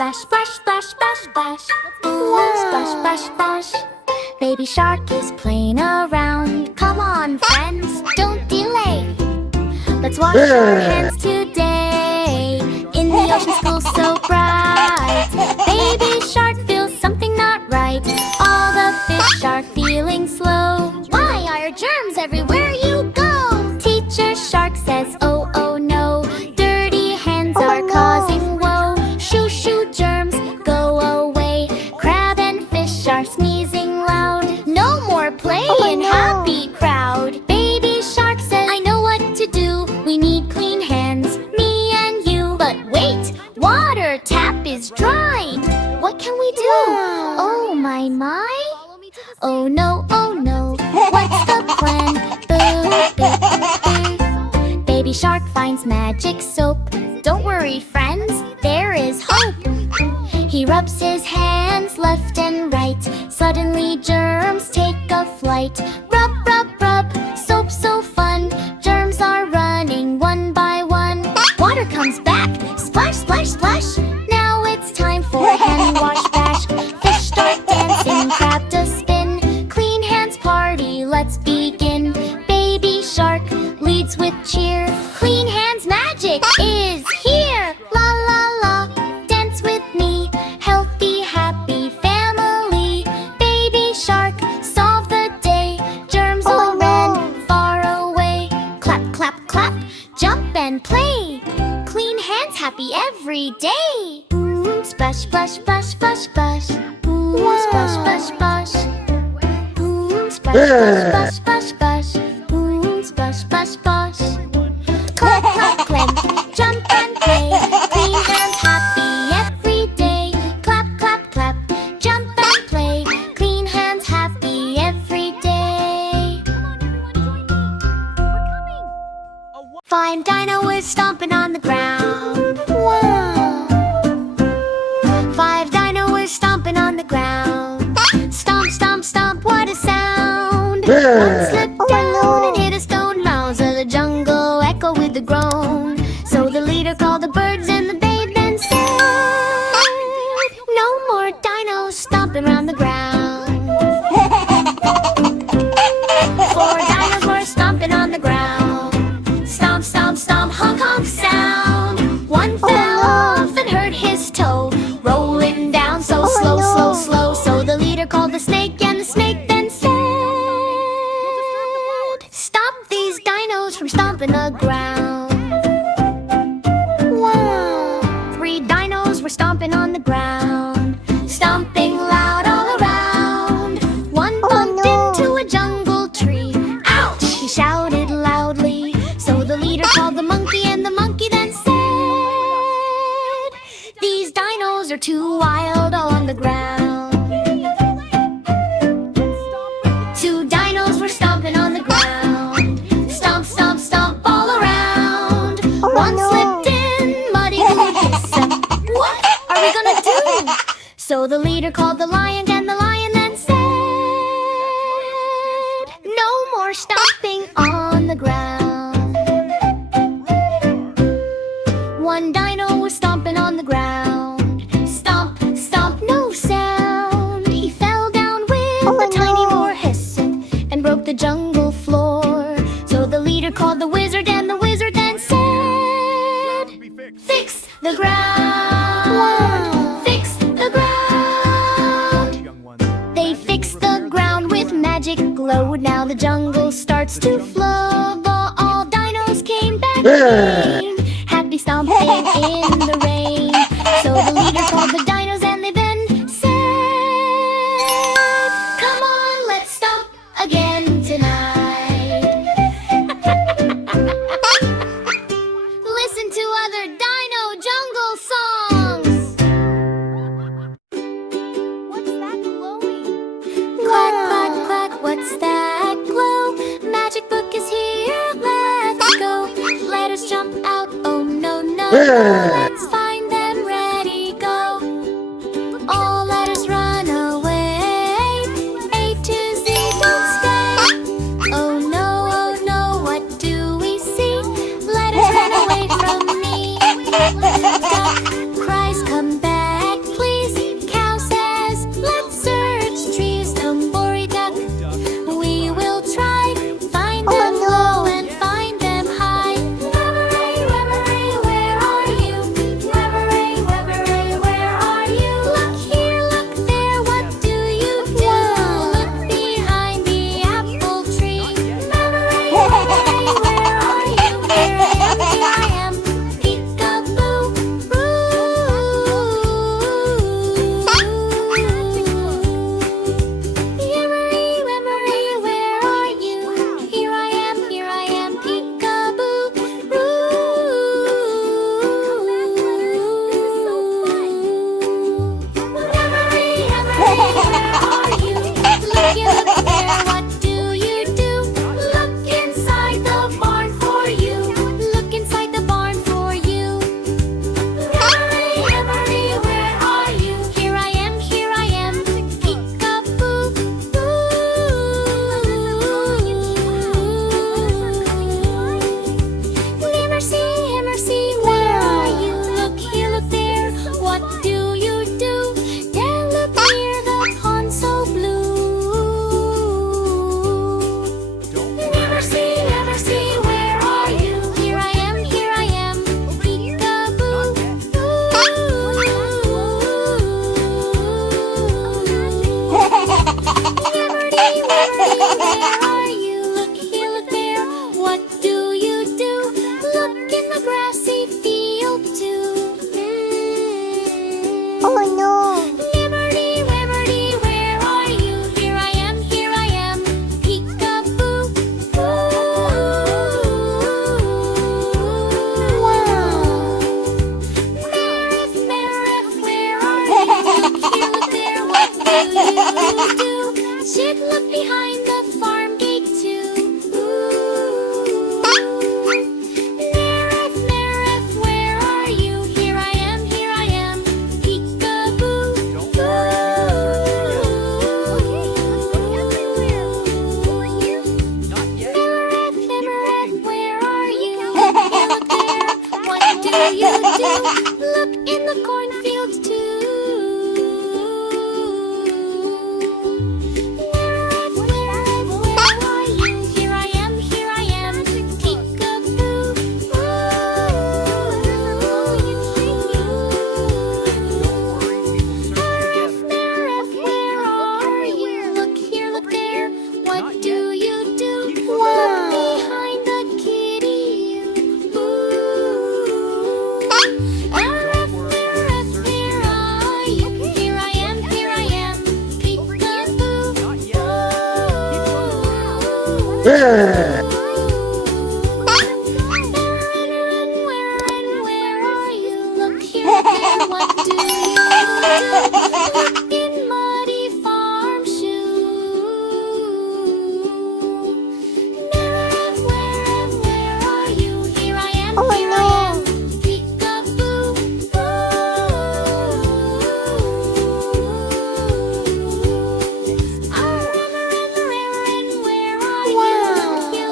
splash, splash, splash, splash, splash. Ooh, splash, splash, splash. Baby shark is playing around. Come on, friends, don't delay. Let's wash our hands today in the ocean school so bright. Baby shark feels something not right. All the fish are feeling slow. Why are germs everywhere you go? Teacher shark says, oh, oh no. Dirty hands are causing woe. Shoo, shoo, germs, go away. Crab and fish are sneezing loud. No more play in happy crowd. Baby shark says, I know what to do. We need clean hands, me and you. But wait, water tap is dry. What can we do? Oh my, my. Oh no, what's the plan? Boo, boo, boo. Baby shark finds magic soap. Don't worry, friends, there is hope. He rubs his hands left and right. Suddenly germs take a flight. Rub, rub, rub, soap so fun. Germs are running one by one. Water comes back, splash, splash, splash. Now it's time for a hand wash bash. Fish start dancing, crab does spin. Clean hands party, let's begin. Baby shark leads with cheer. Clean hands magic is here. La la la, dance with me. Healthy, happy family. Baby shark, solve the day. Germs all ran far away. Clap, clap, clap, jump and play. Clean hands happy every day. Splash, splash, splash, splash, splash. Splash, splash, splash. Splash, splash, splash, splash, splash. Splash, splash, splash. Clap, clap, clap, jump and play. Clean hands happy every day. Clap, clap, clap, jump and play. Clean hands happy every day. Five dino was stomping on the ground. Wow. Five dino was stomping on the ground. Stomp, stomp, stomp, what a sound. One slipped down and hit a stone mound. So the jungle echoed with a groan. So the leader called the birds and the babe and said, no more dinos stomping around the ground. Four dinos were stomping on the ground. Stomp, stomp, stomp, honk, honk sound. One fell off and hurt his toe, rolling down so slow, slow, slow. So the leader called the snake and the snake then said, stop these dinos from stomping the ground. Wow. Three dinos were stomping on the ground, stomping loud all around. One bumped into a jungle tree. Ouch! He shouted loudly. So the leader called the monkey and the monkey then said, these dinos are too wild on the ground. Two dinos were stomping on the ground. Stomp, stomp, stomp all around. One slipped in, muddy gooey hissing. What are we gonna do? So the leader called the lion and the lion then said, no more stomping on the ground. One dino was stomping on the ground. Stomp, stomp, no sound. He fell down with a tiny roar hissing and broke the jungle floor. So the leader called the wizard and the wizard then said, fix the ground. Wow. Fix the ground. They fixed the ground with magic glow. Now the jungle starts to flow. All dinos came back again, happy stomping in the rain. So the leader called the dinos and they then said, come on, let's stomp again tonight. Listen to other dino jungle songs. What's that glowing? Quack, quack, quack, what's that glow? Magic book is here, let's go. Let us jump out here, look there. What do you do? Look inside the barn for you. Look inside the barn for you. Emery, Emery, where are you? Here I am, here I am. Peek-a-boo, Emersy, Emersy, where are you? Look here, look there. What do you do? There, look near the pond so blue. Emersy, Emersy, where are you? Here I am, here I am. Peek-a-boo, Emery, where are you? Look here, look there. What do you do? Look in the grassy field too. Oh no! Liberty, Liberty, where are you? Here I am, here I am. Peek-a-boo. Wow! Merriff, Merriff, where are you? Look here, look there, what do you do? Chick, look behind the farm gate too. Merriff, Merriff, where are you? Here I am, here I am. Peek-a-boo. Merriff, Merriff, where are you? Look here, look there. What do you do? Look in the cornfield too. Merriff, Merriff, where are you? Here I am, here I am. Peek-a-boo. Merriff, where are you? Look here, look there. What do you do? Look behind the kitty. Merriff, Merriff, where are you? Here I am, here I am. Peek-a-boo. Where are you? Look here, look there. What do you do? Look in muddy farm shoe. Merriff, where are you? Here I am, Oh, here I no. am. Peek-a-boo. Where are you? Wow. Look here,